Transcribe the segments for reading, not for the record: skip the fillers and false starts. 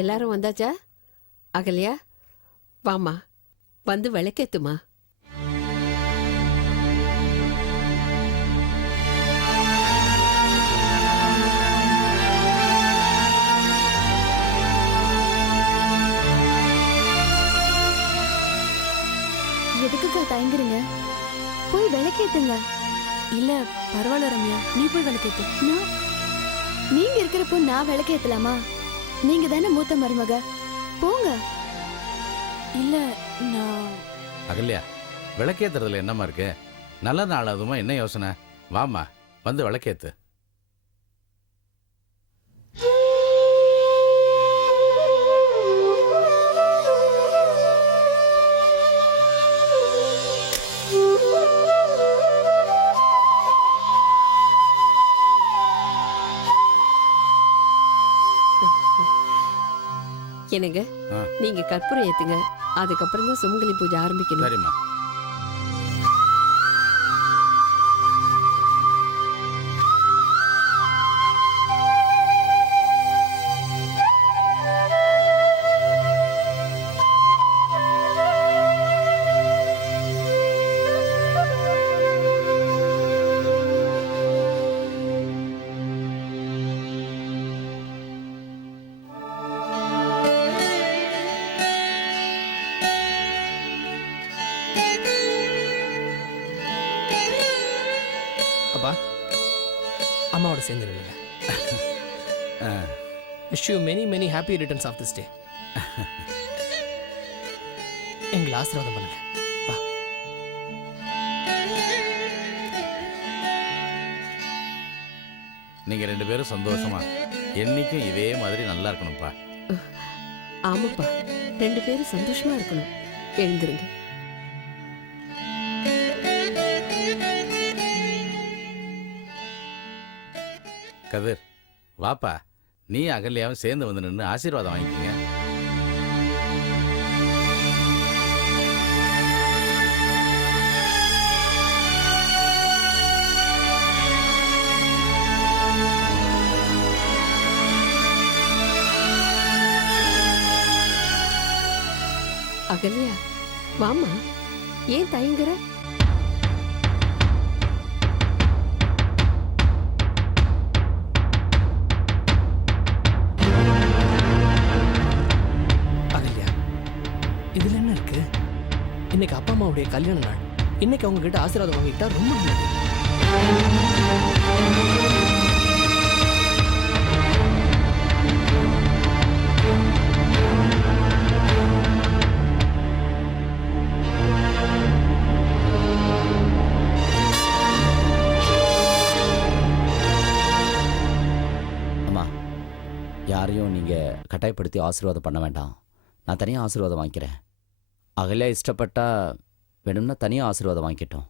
எல்லாரும் வந்தாச்சா? அகல்யா வாமா, வந்து விளக்கேத்துமா. எதுக்குக்கா தயங்குறீங்க? போய் விளக்கேத்துங்க. இல்ல பரவாயில்ல ரம்யா, நீ போய் விளக்கேத்து. நீங்க இருக்கிறப்போ நான் விளக்கேத்தலாமா? நீங்க தானே மூத்த மருமக, போங்க. இல்ல நான் அகல்யா, விளக்கேத்துறதுல என்னம்மா இருக்கு? நல்ல நாள் அதுமா, என்ன யோசனை? வாமா, வந்து விளக்கேத்து. என்னங்க, நீங்க கற்பூரம் ஏத்துங்க, அதுக்கப்புறம் தான் சுமங்கலி பூஜை ஆரம்பிக்கணும். சரிம்மா. அப்பா, அம்மாவோட சேர்ந்து நில்லுங்க. Wish you many many happy returns of this day. எங்களை ஆசீர்வாதம் பண்ணுங்க. வா. நீங்க 2 பேரும் சந்தோஷமா என்னைக்கும் இதே மாதிரி நல்லா இருக்கணும்ப்பா. ஆமாப்பா, 2 பேரும் சந்தோஷமா இருக்கணும். எழுந்துருங்க. கதிர், வாப்பா, நீ அகல்யாவும் சேர்ந்து வந்து நின்று ஆசீர்வாதம் வாங்கிக்கங்க. அகல்யா வாமா, ஏன் தயங்குற? அகல்யா, இதுல என்ன இருக்கு? இன்னைக்கு அப்பா அம்மாவுடைய கல்யாண நாள். இன்னைக்கு அவங்க கிட்ட ஆசீர்வாதம் வாங்கிட்டா ரொம்ப நல்லது. யாரையும் நீங்கள் கட்டாயப்படுத்தி ஆசீர்வாதம் பண்ண வேண்டாம். நான் தனியாக ஆசீர்வாதம் வாங்கிக்கிறேன். அகல்யா இஷ்டப்பட்டா வேணும்னா தனியாக ஆசீர்வாதம் வாங்கிக்கிட்டோம்.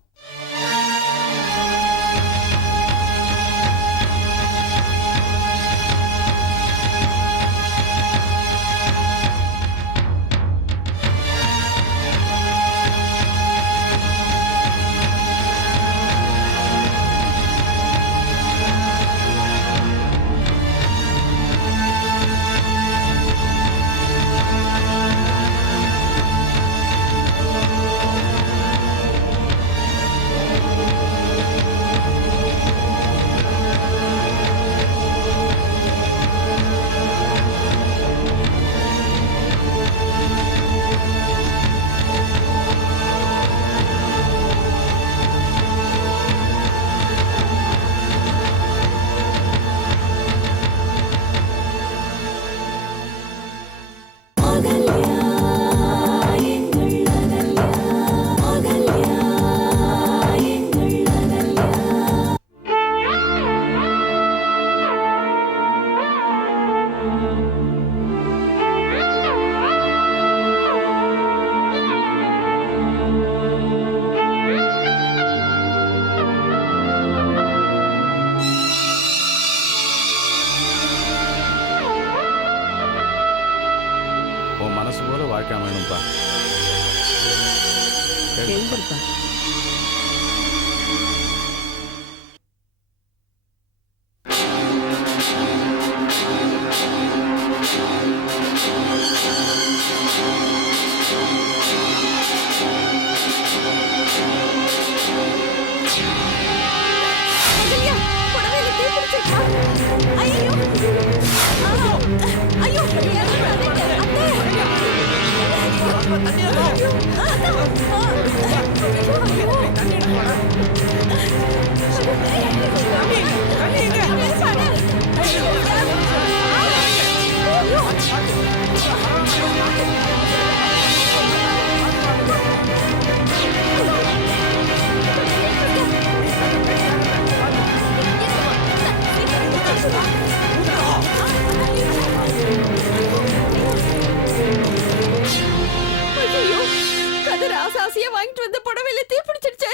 வாழ்க்கை வேணும்ப்பா. எழுந்திருப்பா. ஐயோ, கதிர் ஆசாசியா வாங்கிட்டு வந்த புடவையில தீ பிடிச்சிடுச்சு.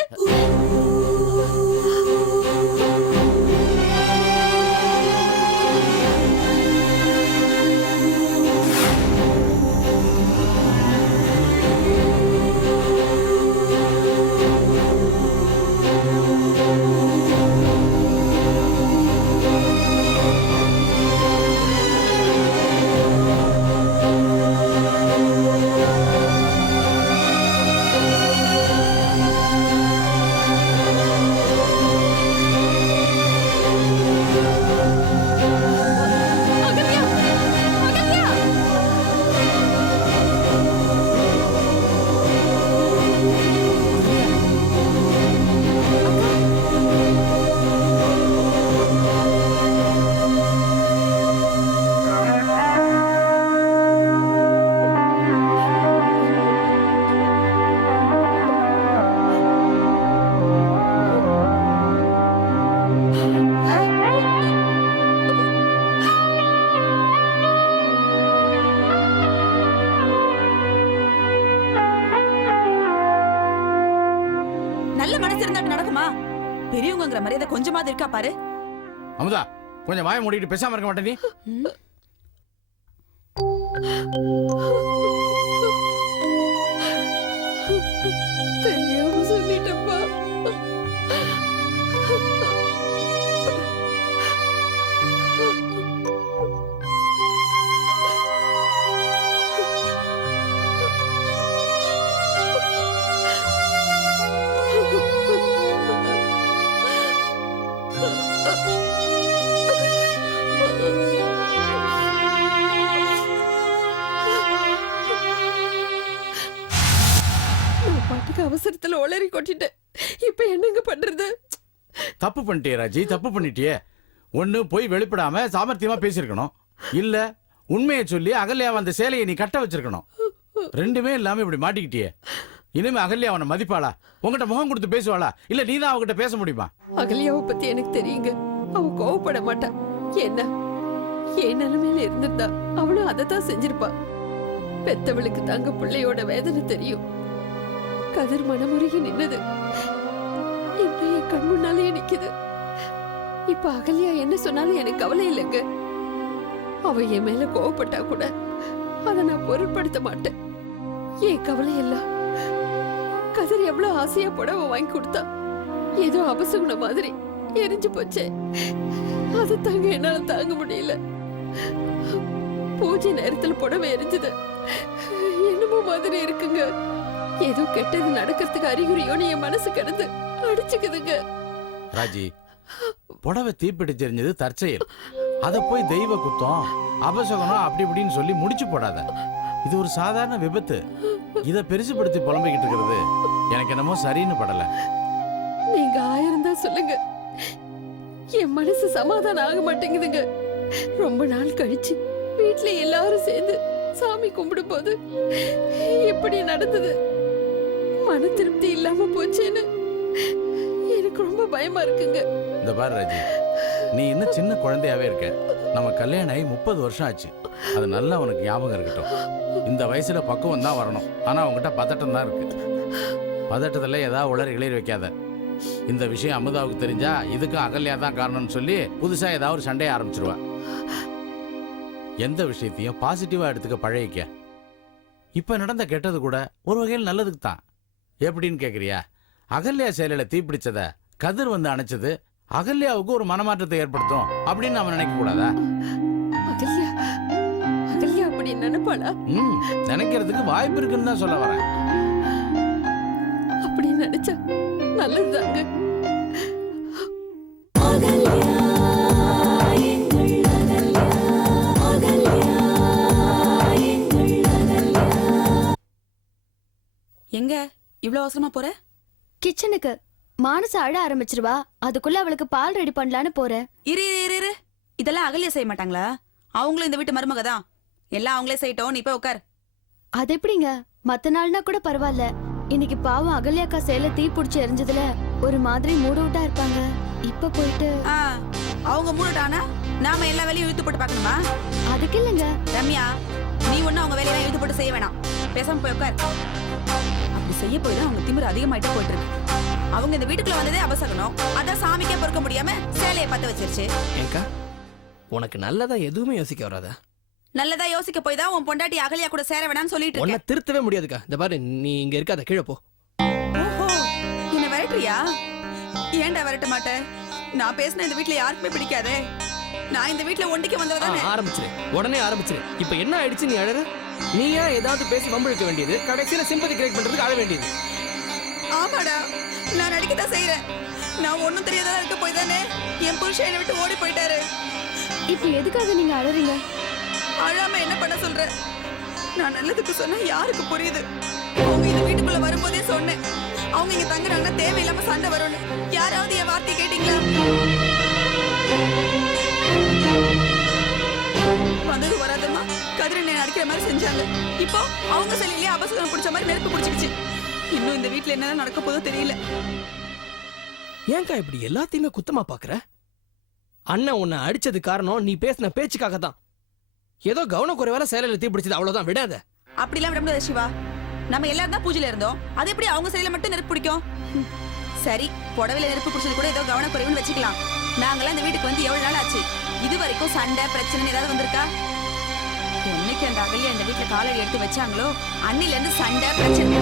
அகல்யா, அகல்யா. நல்ல மனசு இருந்தா இப்படி நடக்குமா? பெரியவங்கங்கிற மரியாதை கொஞ்சமாவது இருக்கா பாரு. அமுதா, கொஞ்சம் வாயை மூடிட்டு பேசாம இருக்க மாட்டே நீ? தெரியாம சொல்லிட்டப்பா. நான் பாட்டுக்கு அவசரத்துல ஒளறி கொட்டிட்டேன். இப்ப என்னங்க பண்றது? தப்பு பண்ணிட்டியே ராஜி, தப்பு பண்ணிட்டியே. ஒண்ணு போய் வெளிப்படாம சாமர்த்தியமா பேசியிருக்கணும், இல்ல உண்மையை சொல்லி அகல்யா வந்த சேலையை நீ கட்ட வச்சிருக்கணும். ரெண்டுமே இல்லாம இப்படி மாட்டிக்கிட்டியே. இனிமே அகல்யா அவனை மதிப்பாளா? உங்ககிட்ட முகம் கொடுத்து பேசுவாளா? இல்ல நீ தான் அவகிட்ட பேச முடியுமா? அகல்யாவை பத்தி எனக்கு தெரியுங்க. அவ கோவப்பட மாட்டா. என்ன என் நிலைமையில இருந்திருந்தா அவளும் அதைத்தான் செஞ்சிருப்பா. பெத்தவளுக்கு தாங்க பிள்ளையோட வேதனை தெரியும். கதிர் மனமுருகி நின்னது இன்னும் என் கண் முன்னாலே நிக்குது. இப்ப அகல்யா என்ன சொன்னாலும் எனக்கு கவலை இல்லைங்க. அவ என் மேல கோவப்பட்டா கூட அதை நான் பொருட்படுத்த மாட்டேன். என் கவலை எல்லாம் கதிர் எவ்வளவு ஆசையா புடவை வாங்கி கொடுத்தா ஏதோ அபசகுண மாதிரி எரிஞ்சு போச்சே, அது தாங்க என்னால தாங்க முடியல. பூஜை நேரத்துல புடவை எரிஞ்சது என்னமோ மாதிரி இருக்குங்க. ஏதோ கெட்டது நடக்கிறதுக்கு அறிகுறியோன்னு என் மனசு கிடந்து அடிச்சுக்குதுங்க. ராஜி, புடவை தீப்பிடிச்செறிஞ்சது தற்செயல். அதை போய் தெய்வ குத்தம் அபசகனம் அப்படி இப்படின்னு சொல்லி முடிச்சு போடாத. இது ஒரு சாதாரண விபத்து. இதை பெருசுபடுத்தி புலம்பிக்கிட்டு இருக்கிறது எனக்கு என்னமோ சரின்னு படல. நீங்க 1000 தான் சொல்லுங்க, என் மனசு சமாதானம் ஆக மாட்டேங்குதுங்க. ரொம்ப நாள் கழிச்சு வீட்டுல எல்லாரும் சேர்ந்து சாமி கும்பிடும் போது இப்படி நடந்தது. மன திருப்தி இல்லாம போச்சேன்னு எனக்கு ரொம்ப பயமா இருக்குங்க. இந்த பாரு ராஜி, நீ இன்னும் சின்ன குழந்தையாவே இருக்க. நம்ம கல்யாணம் ஆகி 30 வருஷம் ஆச்சு. அது நல்லா உனக்கு ஞாபகம் இருக்கட்டும். இந்த வயசுல பக்குவம் தான் வரணும். ஆனா உங்ககிட்ட பதட்டம் தான் இருக்கு. பதட்டத்துல ஏதாவது உளறி இளைய வைக்காத. இந்த விஷயம் அமுதாவுக்கு தெரிஞ்சா இதுக்கும் அகல்யா தான் காரணம்னு சொல்லி புதுசா ஏதாவது ஒரு சண்டையை ஆரம்பிச்சிருவா. எந்த விஷயத்தையும் பாசிட்டிவா எடுத்துக்க பழகிக்க. இப்ப நடந்த கெட்டது கூட ஒரு வகையில் நல்லதுக்கு தான். எப்படின்னு கேக்குறியா? அகல்யா சேலையில தீப்பிடிச்சத கதிர் வந்து அணைச்சது அகல்யாவுக்கு ஒரு மனமாற்றத்தை ஏற்படுத்தும் அப்படின்னு நாம நினைக்க கூடாதா? அகல்யா அகல்யா அப்படி நினைப்பாளா? நினைக்கிறதுக்கு வாய்ப்பு இருக்குன்னு தான் சொல்ல வரேன். அப்படி நினைச்சா நல்லதுதாங்க. எங்க இவ்ளோ அவசரமா போற? கிச்சனுக்கு மானச அழ ஆரம்பிச்சிருவா, அதுக்குள்ள அவளுக்கு பால் ரெடி பண்ணலான்னு போறேன். இரு இரு இரு இரு. இதெல்லாம் அகல்யா செய்ய மாட்டாங்களா? அவங்களும் இந்த வீட்டு மருமக தான். எல்லாம் அவங்களே செய்யட்டும், நீ போய் உட்கார். அது எப்படிங்க? மத்த நாள்னா கூட பரவாயில்ல, இன்னைக்கு பாவம் அகல்யாக்கா சேல தீ பிடிச்சி எரிஞ்சதுல ஒரு மாதிரி மூட் அவுட்டா இருப்பாங்க. இப்ப போயிட்டு ஆ, அவங்க மூடட்டானா நாம எல்லா வேலையும் இழுத்து போட்டு பார்க்கணுமா? அதுக்கு இல்லைங்க. ரம்யா, நீ ஒன்னும் அவங்க வேலையெல்லாம் இழுத்து போட்டு செய்ய வேணாம். பேசாம போய் உட்கார். அப்படி செய்ய போய் தான் அவங்க திமிரு அதிகமாயிட்டே போயிட்டு இருக்கு. அவங்க இந்த வீட்டுக்குள்ள வந்ததே அபசகனம். அதான் சாமிக்கே பொறுக்க முடியாம சேலையை பத்த வச்சிருச்சு. ஏங்கா உனக்கு நல்லதா எதுவுமே யோசிக்க வராதா? நல்லதா யோசிக்க போய் தான் உன் பொண்டாட்டி அகல்யா கூட சேர வேணாம்னு சொல்லிட்டு உன்னை இருக்கேன். திருத்தவே முடியாதுக்கா. இந்த பாரு, நீ இங்க இருக்காத, கீழே போ. ஓஹோ, என்ன விரட்டுறியா? ஏன்டா விரட்ட மாட்டேன்? நான் பேசின இந்த வீட்ல யாருக்குமே பிடிக்காதே. நான் இந்த வீட்ல ஒண்டிக்கு வந்தவ தானே. ஆரம்பிச்சிரு, உடனே ஆரம்பிச்சிரு. இப்ப என்ன ஆயிடுச்சு? நீ அழற? நீ ஏன் ஏதாவது பேசி வம்பிழுக்க வேண்டியது, கடைசியில சிம்பதி கிரியேட் பண்றதுக்கு அழ வேண்டியது. ஆமாடா, நான் நடிக்கத்தான் செய்யறேன். நான் ஒண்ணும் தெரியாதா இருக்க போய் தானே என் புருஷன் என்னை விட்டு ஓடி போயிட்டாரு. இப்ப எதுக்காக நீங்க அழறீங்க? அழாம என்ன பண்ண சொல்ற? நான் நல்லதுக்கு சொன்னா யாருக்கு புரியுது? அவங்க இந்த வீட்டுக்குள்ள வரும்போதே சொன்னேன், அவங்க இங்க தங்குறாங்கன்னா தேவையில்லாம சண்டை வரும்னு. யாராவது என் வார்த்தை கேட்டீங்களா? வந்தது வராதமா கதிரனை அடிக்கிற மாதிரி செஞ்சாங்க. இப்போ அவங்க செல்லிலேயே அபசகனம் பிடிச்ச மாதிரி நெருப்பு பிடிச்சிக்கிச்சு. இன்னும் இந்த வீட்டுல என்னதான் நடக்க போதோ தெரியல. ஏங்கா இப்படி எல்லாத்தையுமே குத்தமா பாக்குற? அண்ணன் உன்னை அடிச்சது காரணம் நீ பேசின பேச்சுக்காக தான். ஏதோ கவனக்குறைவால சேலையில தீ பிடிச்சது, அவ்வளவுதான். விடாத. அப்படிலாம் விட முடியாது சிவா. நம்ம எல்லாரும் தான் பூஜையில இருந்தோம். அது எப்படி அவங்க சைடுல மட்டும் நெருப்பு பிடிக்கும்? சரி, புடவையில நெருப்பு பிடிச்சது கூட ஏதோ கவனக்குறைவுன்னு வச்சுக்கலாம். நாங்களாம் இந்த வீட்டுக்கு வந்து எவ்வளவு நாள் ஆச்சு? இது வரைக்கும் சண்டை பிரச்சனை ஏதாவது வந்திருக்கா? என்னைக்கு அந்த அகல்யா இந்த வீட்டுல காலடி எடுத்து வச்சாங்களோ அன்னில இருந்து சண்டை பிரச்சனை.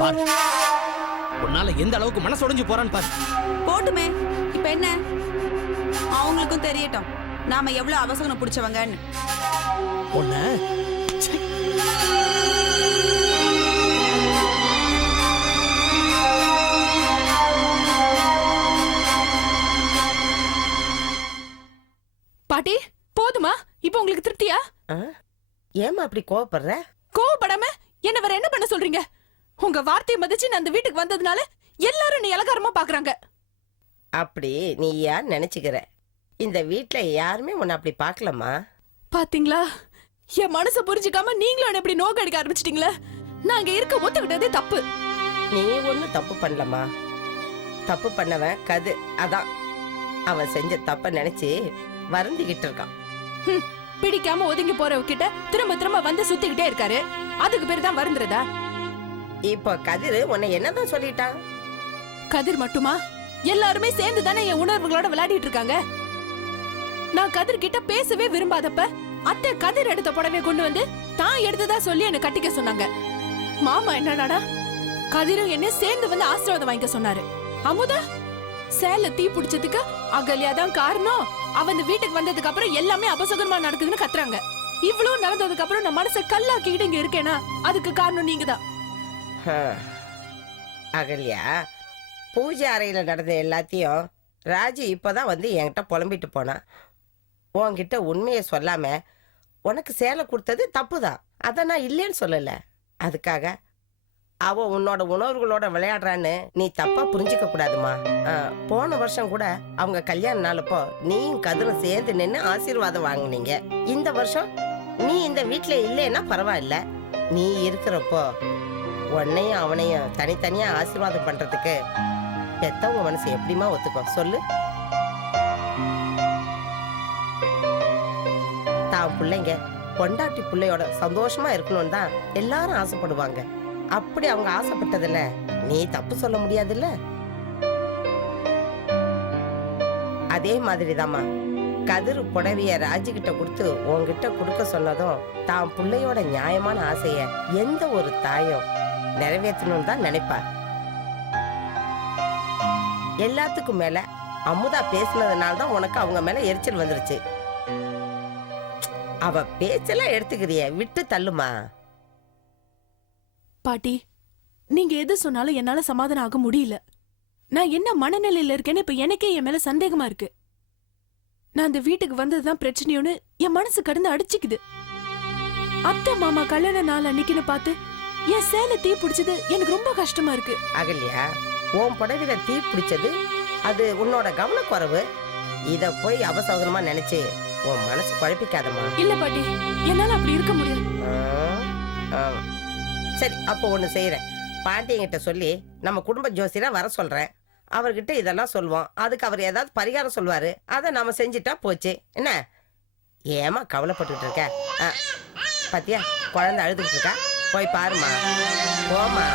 பாரு, உன்னால எந்த அளவுக்கு மனசு உடைஞ்சு போறான்னு பாரு. போட்டுமே, இப்ப என்ன? அவங்களுக்கும் தெரியட்டும் நாம எவ்வளவு அவசரம் பிடிச்சவங்கன்னு. உன்னை பாட்டி போதுமா? இப்ப உங்களுக்கு திருப்தியா? ஏமா அப்படி கோவப்படுற? கோவப்படாம என்ன வேற என்ன பண்ண சொல்றீங்க? உங்க வார்த்தையை மதிச்சு நான் அந்த வீட்டுக்கு வந்ததுனால எல்லாரும் நீ இலக்காரமா பாக்குறாங்க. அப்படி நீ யார் நினைச்சுக்கிற? இந்த வீட்ல யாருமே உன்னை அப்படி பார்க்கலம்மா. பாத்தீங்களா, என் மனசை புரிஞ்சுக்காம நீங்களும் எப்படி நோக்க அடிக்க ஆரம்பிச்சிட்டீங்களே. நாங்க இருக்க ஒத்துக்கிட்டதே தப்பு. நீ ஒன்னும் தப்பு பண்ணலம்மா. தப்பு பண்ணவன் கது, அதான் அவன் செஞ்ச தப்ப நினைச்சு வருந்திக்கிட்டு இருக்கான். பிடிக்காம ஒதுங்கி போறவகிட்ட திரும்ப திரும்ப வந்து சுத்திக்கிட்டே இருக்காரு. அதுக்கு பேரு தான் வருந்துறதா? இப்போ கதிர் உன்னை என்னதான் சொல்லிட்டான்? கதிர் மட்டுமா? எல்லாருமே சேர்ந்து தானே என் உணர்வுகளோட விளையாடிட்டு இருக்காங்க. நான் கதிர் கிட்ட பேசவே விரும்பாதப்ப அத்தை கதிர் எடுத்த புடவை கொண்டு வந்து தான் எடுத்ததா சொல்லி என்ன கட்டிக்க சொன்னாங்க. மாமா என்னடாடா கதிரும் என்ன சேர்ந்து வந்து ஆசீர்வாதம் வாங்கிக்க சொன்னாரு. அமுதா சேல தீ பிடிச்சதுக்கு அகல்யா தான் காரணம். அவ இந்த வீட்டுக்கு வந்ததுக்கு அப்புறம் எல்லாமே அபசகுனமா நடக்குதுன்னு கத்துறாங்க. இவ்வளவு நடந்ததுக்கு அப்புறம் நான் மனசை கல்லாக்கிட்டு இங்க இருக்கேனா அதுக்கு காரணம் நீங்க தான். அகல்யா, பூஜை அறையில நடந்த எல்லாத்தையும் ராஜி இப்பதான் வந்து என்கிட்ட புலம்பிட்டு போனான். உன்கிட்ட உண்மையை சொல்லாம உனக்கு சேலை கொடுத்தது தப்புதான். அதை நான் இல்லைன்னு சொல்லல. அதுக்காக அவ உன்னோட உணர்வுகளோட விளையாடுறான்னு நீ தப்பா புரிஞ்சுக்க கூடாதுமா. போன வருஷம் கூட அவங்க கல்யாண நாளப்போ நீயும் கதிரும் சேர்ந்து நின்று ஆசீர்வாதம் வாங்கினீங்க. இந்த வருஷம் நீ இந்த வீட்டுல இல்லைன்னா பரவாயில்ல. நீ இருக்கிறப்போ உன்னையும் அவனையும் தனித்தனியா ஆசீர்வாதம் பண்றதுக்கு பெத்தவங்க மனசு எப்படிமா ஒத்துக்கும் சொல்லு? தான் பிள்ளைங்க பொண்டாட்டி பிள்ளையோட சந்தோஷமா இருக்கணும்னு தான் எல்லாரும் ஆசைப்படுவாங்க. அப்படி அவங்க ஆசைப்பட்டதுல நீ தப்பு சொல்ல முடியாதுல்ல. அதே மாதிரிதாம்மா கதிர் புடவைய ராஜி கிட்ட கொடுத்து உன்கிட்ட கொடுக்க சொன்னதும் தான் பிள்ளையோட நியாயமான ஆசைய எந்த ஒரு தாயும் நிறைவேற்றணும்னு தான் நினைப்பா. எல்லாத்துக்கும் மேல அமுதா பேசினதுனால தான் உனக்கு அவங்க மேல எரிச்சல் வந்துருச்சு. அவ பேச்செல்லாம் எடுத்துக்கிறிய, விட்டு தள்ளுமா. பாட்டி, நீங்க எது சொன்னாலும் என்னால சமாதானம் ஆக முடியல. நான் என்ன மனநிலையில இருக்கேன்னு இப்ப எனக்கே என் மேல சந்தேகமா இருக்கு. நான் அந்த வீட்டுக்கு வந்ததுதான் பிரச்சனையோன்னு என் மனசு கடந்து அடிச்சுக்குது. அத்தை மாமா கல்யாண நாள் அன்னைக்குன்னு பார்த்து என் சேலை தீ பிடிச்சது எனக்கு ரொம்ப கஷ்டமா இருக்கு. அகல்யா, உன் புடவையில தீ பிடிச்சது அது உன்னோட கவனக்குறைவு. இத போய் அவசரமா நினைச்சு உன் மனசு குழப்பிக்காதமா. இல்ல பாட்டி, என்னால அப்படி இருக்க முடியாது. சரி, அப்போ ஒண்ணு செய்யறேன். பாண்டியங்கிட்ட சொல்லி நம்ம குடும்ப ஜோசியரை வர சொல்றேன். அவர்கிட்ட இதெல்லாம் சொல்லுவோம். அதுக்கு அவர் ஏதாவது பரிகாரம் சொல்லுவாரு. அதை நம்ம செஞ்சுட்டா போச்சு. என்ன ஏமா கவலைப்பட்டுட்டு இருக்க? பாத்தியா, குழந்தை அழுதுகிட்டு இருக்கா. போய் பாருமா, போமா.